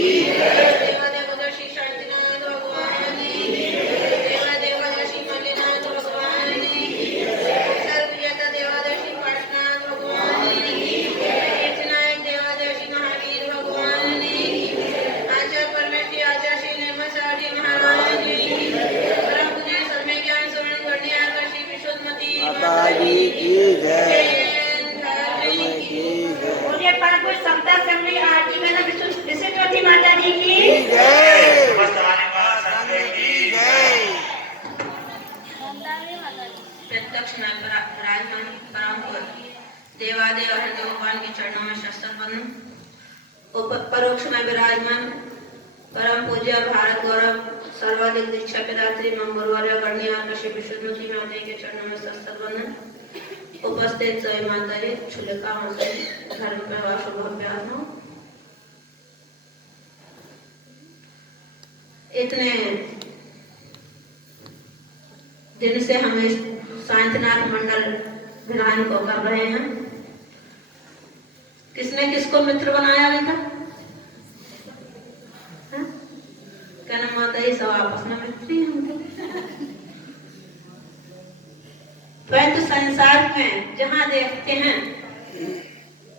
देवादेवदर्शी शांतिनाथ भगवान की, देवादेवदर्शी मल्लिनाथ भगवान की, सर्वप्रियता देवादर्शी पार्श्वनाथ भगवान की, तीर्थनायक देवादर्शी महावीर भगवान की, आचार्य परमेश्वरी आचार्य श्री निर्मल साहजी महाराज की, परम पूज्य सर्वे ज्ञान श्रवण करने आकर्षी विशुद्धमती माता की जय। बोलिए पांच कुछ सप्ताह असेंबली आरती में ना विशिष्टवती माता जी की जय। समस्त आदिमाता संघ की जय। प्रत्यक्ष में विराजमान परम देवादेव हृदय भगवान के चरणों में शस्त्र बंधन, परोक्ष में विराजमान परम पूज्य भारत गौरव सर्वाधिक दीक्षा पिताश्री मंगलवार्य गण्य श्री विशुद्धमती माता के चरणों में शस्त्र बंधन, उपस्थित जय माता जी छुलिका धर्म में शुभ हो। इतने दिन से हम इस शांतिनाथ मंडल विधान को कर रहे हैं। किसने किसको मित्र बनाया अभी तक? कहना माता ही सब आपस में मित्र ही हम परंतु संसार में जहां देखते हैं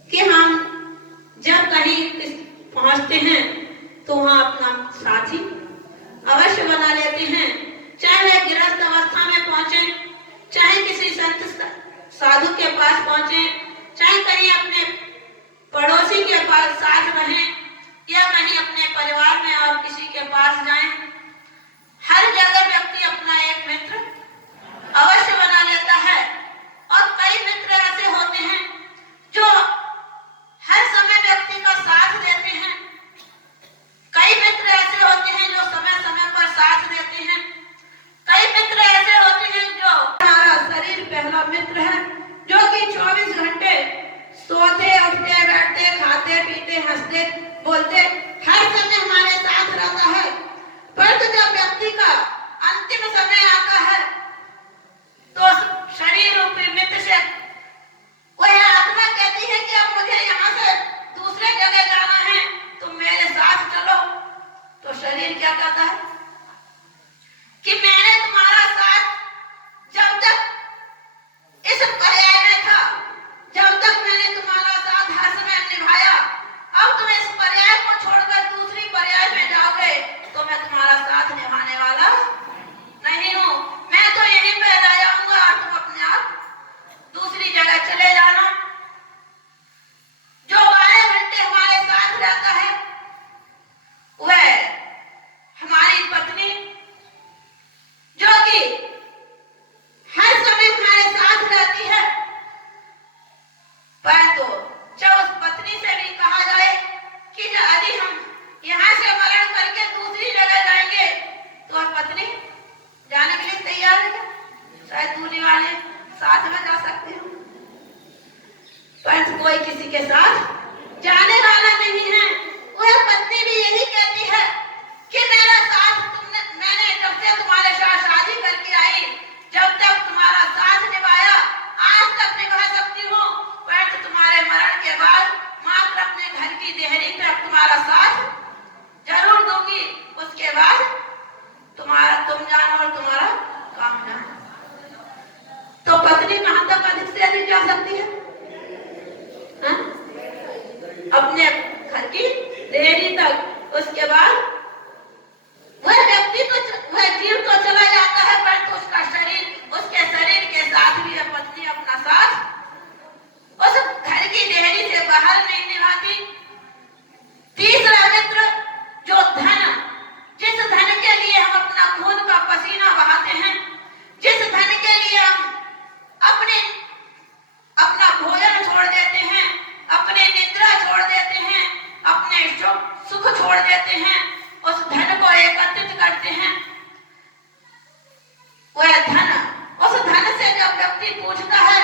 कि हम जब कहीं पहुंचते हैं तो वहां अपना साथी अवश्य बना लेते हैं, चाहे वह गृहस्थ अवस्था में पहुंचे, चाहे किसी संत साधु के पास पहुंचे, चाहे कहीं अपने पड़ोसी के पास साथ रहें या कहीं अपने परिवार में और किसी के पास जाएं, हर जगह व्यक्ति अपना एक मित्र अवश्य बना लेता है। और कई मित्र ऐसे होते हैं जो हर समय व्यक्ति का साथ देते हैं, कई मित्र ऐसे होते हैं जो समय समय पर साथ देते हैं, कई मित्र ऐसे होते हैं जो हमारा शरीर पहला मित्र है, जो कि 24 घंटे सोते उठते बैठते खाते पीते हंसते बोलते हर समय हमारे साथ रहता है। परंतु जब व्यक्ति का अंतिम समय आता है तो शरीर रूपी मित्र से वह आत्मा कहती है कि अब मुझे यहाँ से दूसरे जगह जाना है, तुम मेरे साथ चलो। तो शरीर क्या कहता है कि मैंने तुम्हारा साथ जब तक इस पर्याय में था, जब तक मैंने तुम्हारा साथ हर समय निभाया, अब तुम इस पर्याय को छोड़कर दूसरी पर्याय में जाओगे तो मैं तुम्हारा साथ निभाने वाला नहीं हूँ। मैं तो यहीं पे रह जाऊंगा और तुम अपने आप दूसरी जगह चले जाना। जो 12 घंटे हमारे साथ रहता है वह हमारी पत्नी, जो कि हर समय हमारे साथ रहती है। परंतु जब उस पत्नी से भी कहा जाए कि यदि हम यहाँ से मरण करके दूसरी जगह जाएंगे तो वह पत्नी जाने के लिए तैयार है क्या? शायद दूरी वाले साथ में जा सकते हो, परंतु कोई किसी के साथ जाने वाला नहीं है। वह पत्नी भी यही कहती है कि मेरा साथ मैंने जब से तुम्हारे साथ शादी करके आई, जब तक तुम्हारा साथ निभाया आज तक निभा सकती हूँ, परंतु तुम्हारे मरण के बाद मात्र अपने घर की देहरी तक तुम्हारा साथ जरूर दूंगी। उसके बाद तुम जानो और तुम्हारा काम जानो। तो पत्नी कहां तक अधिक से अधिक जा सकती है? हा? अपने घर की देहरी तक। उसके बाद वह व्यक्ति तो वह जीव तो चला जाता है, परंतु उसका शरीर, उसके शरीर के साथ भी यह पत्नी अपना साथ उस घर की देहरी से बाहर नहीं निभाती। तीसरा मित्र जो धन, जिस धन के लिए हम अपना खून का पसीना बहाते हैं, जिस धन के लिए हम अपना भोजन छोड़ देते हैं, अपने निद्रा छोड़ देते हैं, अपने सुख छोड़ देते हैं, उस धन को एकत्रित करते हैं। वह धन, उस धन से जब व्यक्ति पूछता है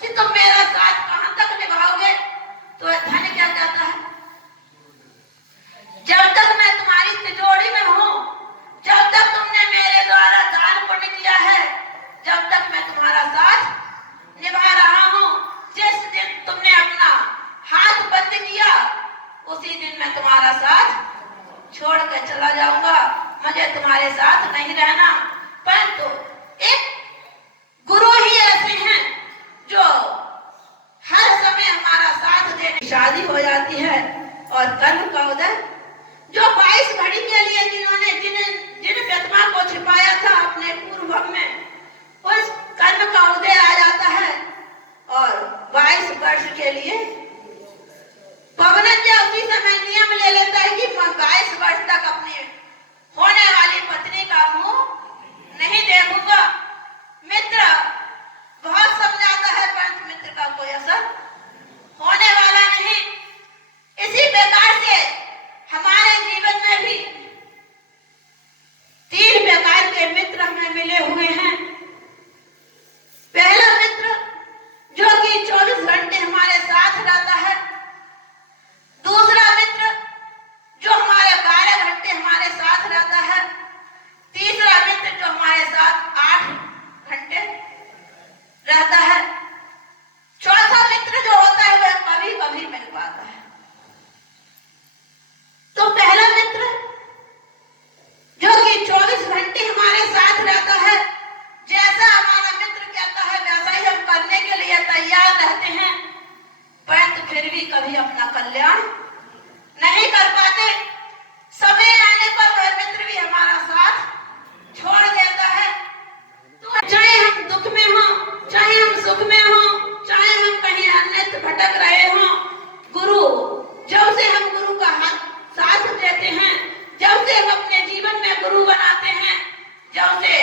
कि तुम मेरा साथ कहां तक निभाओगे, तो वह धन क्या कहता है? जब तक मैं तुम्हारी तिजोरी में हूँ, जब तक तुमने मेरे द्वारा दान पुण्य किया है, जब तक मैं तुम्हारा साथ निभा रहा हूँ। जिस दिन तुमने अपना हाथ बंद किया उसी दिन मैं तुम्हारा साथ छोड़ कर चला जाऊंगा, मुझे तुम्हारे साथ नहीं रहना। परंतु एक गुरु ही ऐसे हैं जो हर समय हमारा साथ देने। शादी हो जाती है और कर्म का उदय, जो 22 घड़ी के लिए जिन्होंने जिन प्रतिमा को छिपाया था अपने पूर्व में, उस कर्म का उदय आ जाता है और 22 वर्ष के लिए पवनन जो उसी समय नियम ले लेता है कि मैं 22 वर्ष तक अपनी होने वाली पत्नी का मुंह नहीं देखूंगा। मित्र बहुत समझाता है, परंतु मित्र का कोई असर होने वाला नहीं। इसी प्रकार से हमारे जीवन में भी 3 प्रकार के मित्र हमें मिले हुए हैं। पहला मित्र जो कि 24 घंटे हमारे साथ रहता है। दूसरा मित्र जो हमारे 12 घंटे हमारे साथ रहता है। तीसरा मित्र जो हमारे साथ 8 घंटे रहता है। चौथा मित्र जो होता है वह कभी कभी मिल पाता है। तो पहला मित्र जो कि 24 घंटे हमारे साथ रहता है, जैसा हमारा मित्र कहता है वैसा ही हम करने के लिए तैयार रहते हैं, परंतु फिर भी कभी अपना कल्याण नहीं कर पाते। समय आने पर वह मित्र भी हमारा साथ छोड़ देता है। तो चाहे हम दुख में हो, चाहे हम सुख में हो, चाहे हम कहीं अन्यत्र भटक रहे हो, गुरु जब से हम गुरु का साथ देते हैं, जब से हम अपने जीवन में गुरु बनाते हैं, जब से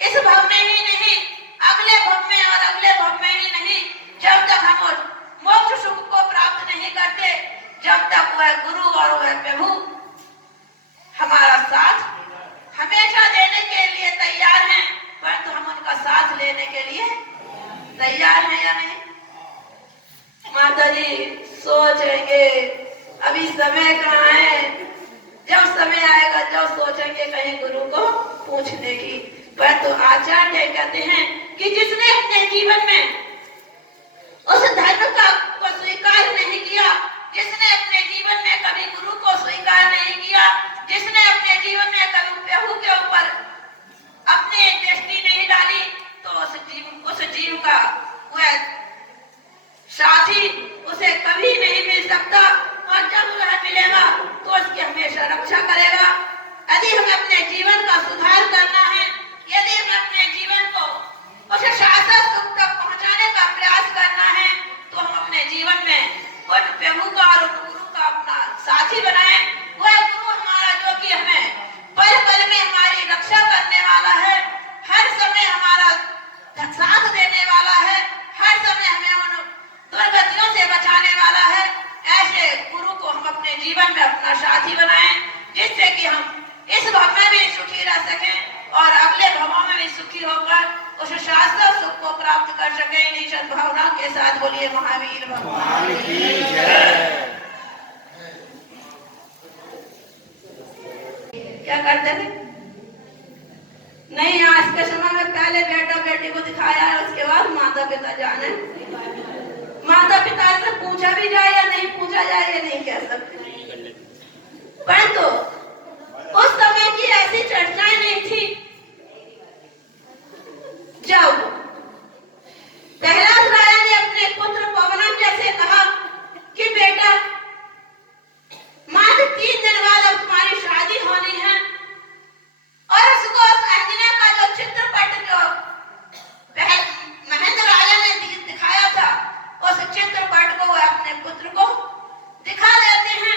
इस भव में ही नहीं अगले भव में और अगले भव में ही नहीं, जब तक हम मोक्ष सुख को प्राप्त नहीं करते, जब तक वह गुरु और वह प्रभु हमारा साथ हमेशा देने के लिए तैयार हैं, परंतु हम उनका साथ लेने के लिए तैयार हैं या नहीं। माता जी सोचेंगे, अभी समय कहाँ है, जब समय आएगा जब सोचेंगे कहीं गुरु को पूछने की। परंतु आचार्य कहते हैं कि जिसने अपने जीवन में उस धर्म को स्वीकार नहीं किया, जिसने अपने जीवन में कभी गुरु को स्वीकार नहीं किया, जिसने अपने जीवन में कभी प्रभु के ऊपर अपनी दृष्टि नहीं डाली, तो उस जीव का वह साथी उसे कभी नहीं मिल सकता, और जब वह मिलेगा तो उसकी हमेशा रक्षा करेगा। यदि हमें अपने जीवन का सुधार करना है, यदि हमें अपने जीवन को उस शाश्वत सुख तक पहुंचाने का प्रयास करना है, तो हम अपने जीवन में उन प्रभु का और उन गुरु का अपना साथी बनाएं। वह गुरु हमारा जो कि हमें पल पल में हमारी रक्षा करने वाला है, हर समय हमारा साथ देने वाला है, हर समय हमें उन दुर्गतियों से बचाने वाला है। ऐसे गुरु को हम अपने जीवन में अपना साथी बनाएं, जिससे कि हम इस भव में भी सुखी रह सकें और अगले भवों में भी सुखी होकर उस शाश्वत सुख को प्राप्त कर सकें। इन्हीं सद्भावना के साथ बोलिए महावीर भगवान की जय। क्या करते थे? नहीं, आज के समय में पहले बेटा बेटी को दिखाया है, उसके बाद माता पिता जाने। माता पिता से पूछा भी जाए या नहीं पूछा जाए ये नहीं कह सकते, परंतु उस समय की ऐसी चर्चाएं नहीं थी। जब प्रहलाद राजा ने अपने पुत्र पवनंजय से कहा कि बेटा मात्र 3 दिन बाद अब तुम्हारी शादी होनी है, और उसको अंजना का जो चित्रपट जो महेंद्र राजा ने दिखाया था, उस चित्रपट को वह अपने पुत्र को दिखा देते हैं।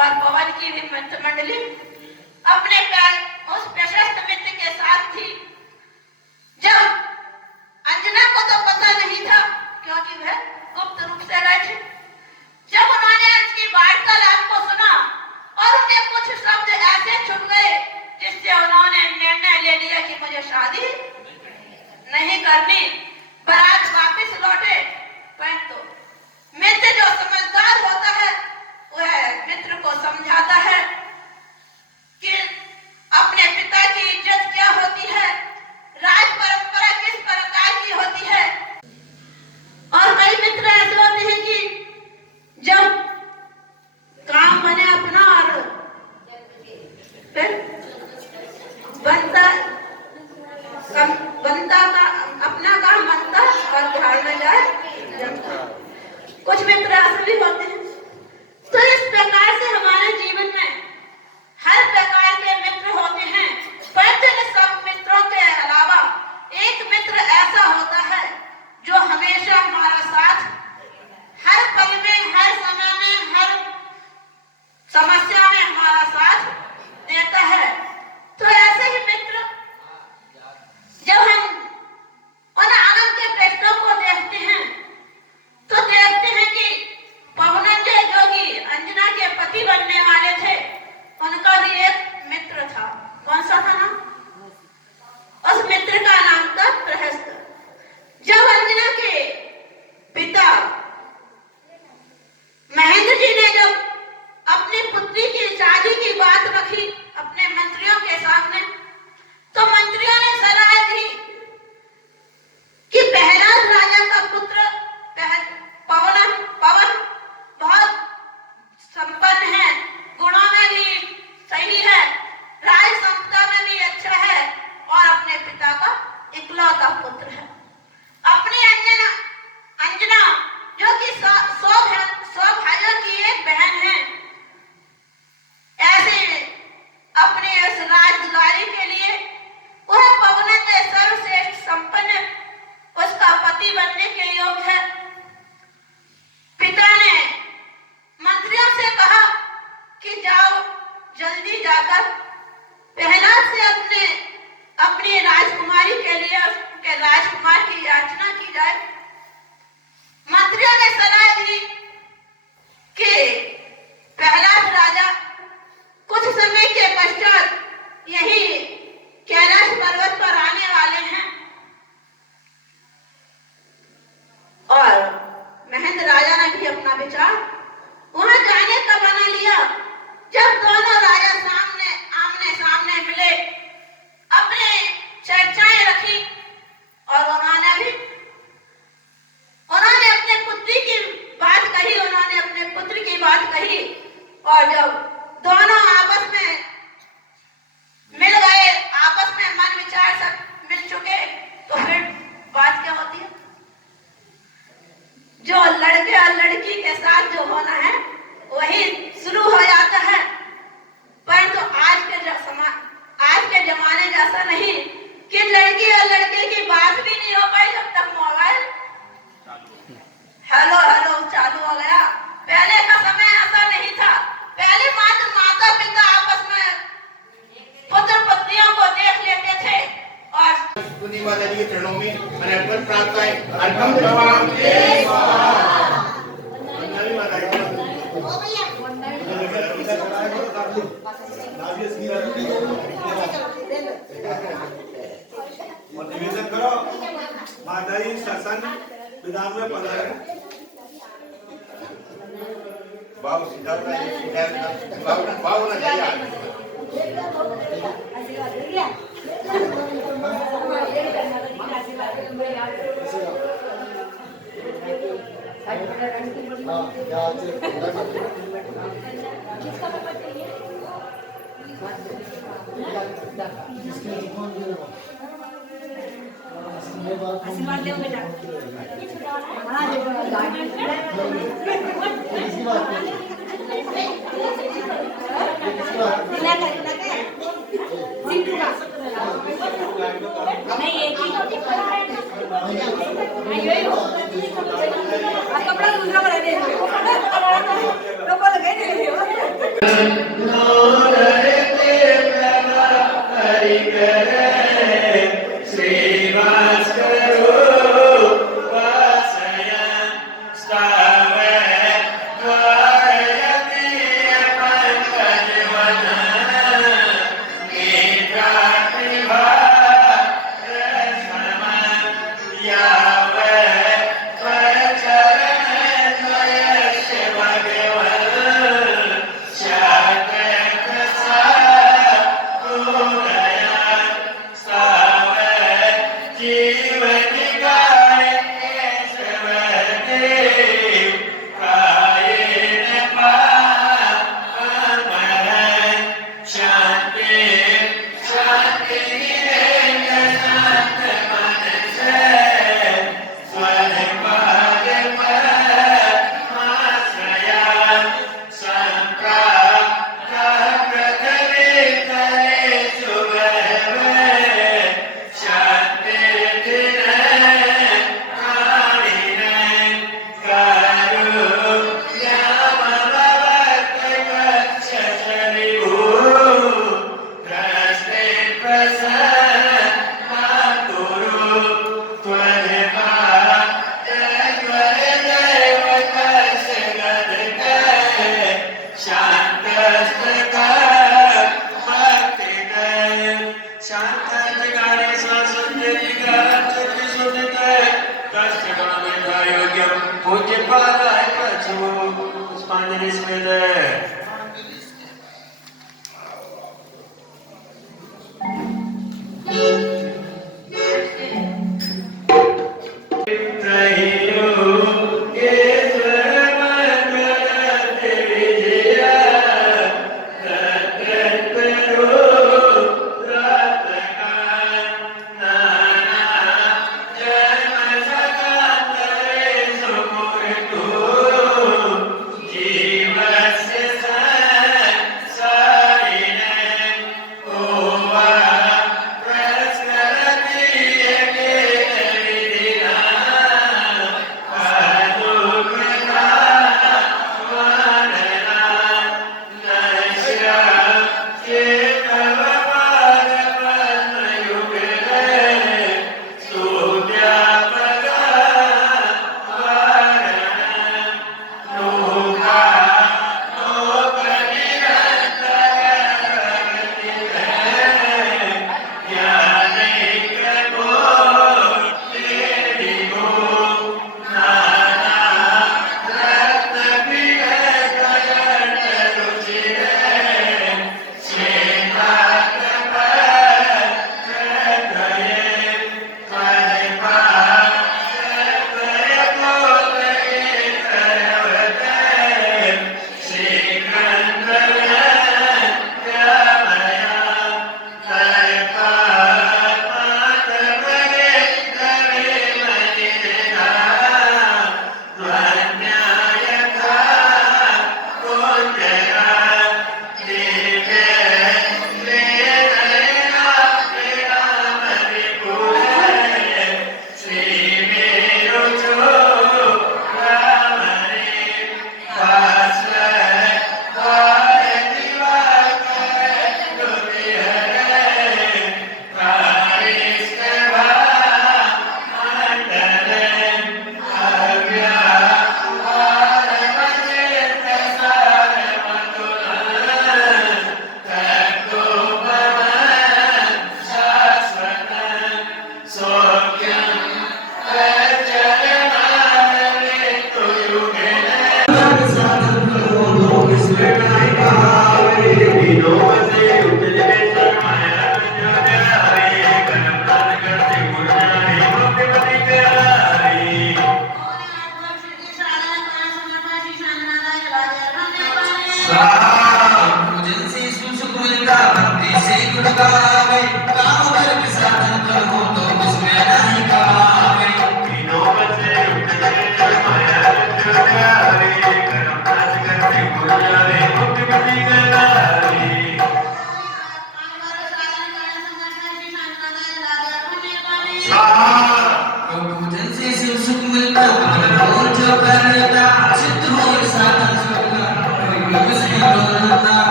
और पवन की भी मित्र मंडली अपने उस प्रशस्त मित्र के साथ थी। जब अंजना को तो पता नहीं था क्योंकि वह गुप्त रूप से गए थे। जब उन्होंने उसकी वार्तालाप को सुना और उन्हें कुछ शब्द ऐसे छुप गए जिससे उन्होंने निर्णय ले लिया कि मुझे शादी नहीं करनी। बारात वापस लौटे, परंतु मित्र जो समझदार होता है वह मित्र को समझाता है कि अपने पिता की इज्जत क्या होती है, राज परंपरा किस प्रकार की होती है। और कई मित्र ऐसे होते हैं कि जब काम बने अपना और फिर बनता का अपना काम बनता और ध्यान में जाए जनता। कुछ मित्र ऐसे भी होते हैं। तो इस प्रकार से हमारे जीवन में हर प्रकार के मित्र होते हैं, परंतु इन सब मित्रों के अलावा एक मित्र ऐसा होता है जो हमेशा हमारा साथ हर पल में, हर समय में, हर समस्या में हमारा साथ देता है। तो ऐसे ही मित्र जब हम उन आनंद के प्रश्नों को देखते हैं तो देखते हैं कि पवनंजय जो कि अंजना के पति बनने वाले थे, उनका भी एक मित्र था। कौन सा था नाम? उस मित्र का नाम था प्रहस्त। जब अंजना के पिता महेंद्र जी ने जब अपनी पुत्री की शादी की बात रखी अपने मंत्रियों के सामने, तो मंत्रियों ने सलाह दी कि प्रहलाद राजा का पुत्र पवन बहुत संपन्न है, गुणों में भी सही है, राज संपदा में भी अच्छा है और अपने पिता का इकलौता पुत्र है। अपनी अंजना जो कि 100 भाइयों की एक बहन है, ऐसे अपने उस राजदुलारी के लिए वह पवनंजय सर्वश्रेष्ठ संपन्न उसका पति बनने के योग्य है। पिता ने मंत्रियों से कहा कि जाओ जल्दी जाकर प्रहलाद से अपनी राजकुमारी के लिए उसके राजकुमार की याचना की जाए। मंत्रियों ने सलाह दी कि प्रहलाद राजा कुछ समय के पश्चात यही कैलाश पर्वत पर आने वाले हैं। और महेंद्र राजा ने भी अपना विचार वहां जाने का बना लिया। जब दोनों राजा आमने सामने मिले, अपने चर्चाएं रखी और उन्होंने अपने पुत्री की बात कही, उन्होंने अपने पुत्र की बात कही। और जब दोनों आपस में मिल गए, आपस में मन विचार सब मिल चुके, तो फिर बात क्या होती है? जो लड़के और लड़की के साथ जो होना है वही शुरू हो जाता है। परंतु आज के जमाने जैसा नहीं कि लड़की और लड़के की बात भी नहीं हो पाई जब तक मोबाइल हेलो चालू हो गया। पहले का समय ऐसा नहीं था। पहले मात्र माता पिता आपस में पुत्र पत्नियों को देख लेते थे और पुनी माता जी के चरणों में मैंने अर्पण प्रार्थनाएं अर्पण करवाते और निवेदन करो माता जी सत्संग विधान में पधारे। बाबू सीधा बाबू ना जाइए आशीर्वाद दो बेटा। नहीं एक ही कपड़ा दूसरा बना दे। जीवस्य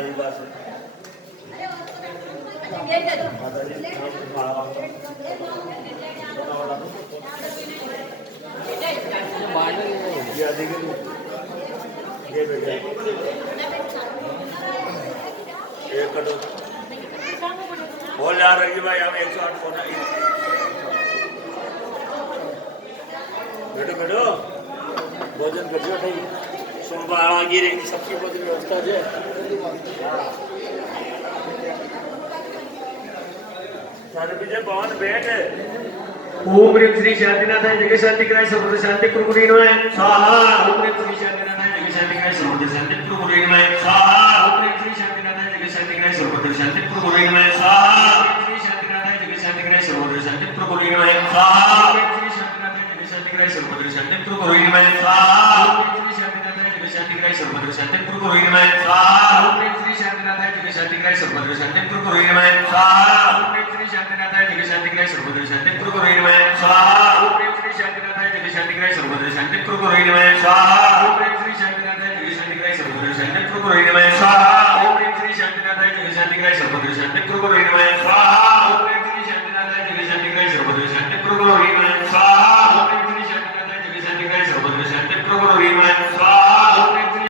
माता जी पास माता जी ये बेटा ये कटो बोल यार रही भाई हम 108 कोना बेटो बेटो भोजन करजो नहीं सुन आगे रे सबकी भोजन व्यवस्था है सारे पीछे पवन बैठ ओम ह्रीं श्री शांतिनाथाय जगत शांति कराय सर्वत्र शांति प्रभुरे नमः स्वाहा ओम ह्रीं श्री शांतिनाथाय जगत शांति कराय सर्वत्र शांति प्रभुरे नमः स्वाहा ओम ह्रीं श्री शांतिनाथाय जगत शांति कराय सर्वत्र शांति प्रभुरे नमः स्वाहा ओम ह्रीं श्री शांतिनाथाय जगत शांति कराय सर्वत्र शांति प्रभुरे नमः स्वाहा ओम ह्रीं श्री शांतिनाथाय जगत शांति कराय सर्वत्र शांति प्रभुरे नमः स्वाहा ओम ह्रीं श्री शांतिनाथाय जगत शांति कराय सर्वत्र शांति प्रभुरे नमः स्वाहा ओम ह्रीं श्री शांतिनाथाय जगत शांति कराय सर्वत्र शांति प्रभुरे नमः स्वाहा ओम ह्रीं श्री शांतिनाथाय जगत शांति कराय सर्वत्र शांति प्रभुरे नमः स्वाहा ओम ह्रीं श्री शांतिनाथाय जगत शांति कराय सर्वत्र शांति प्रभुरे नमः स्वाहा ओम ह्रीं श्री शांतिनाथाय जगत शांति कराय सर्वत्र शांति प्रभुरे नमः स्वाहा ओम ह्रीं श्री शांतिनाथाय जगत शांति कराय सर्वत्र शांति प्रभुरे नमः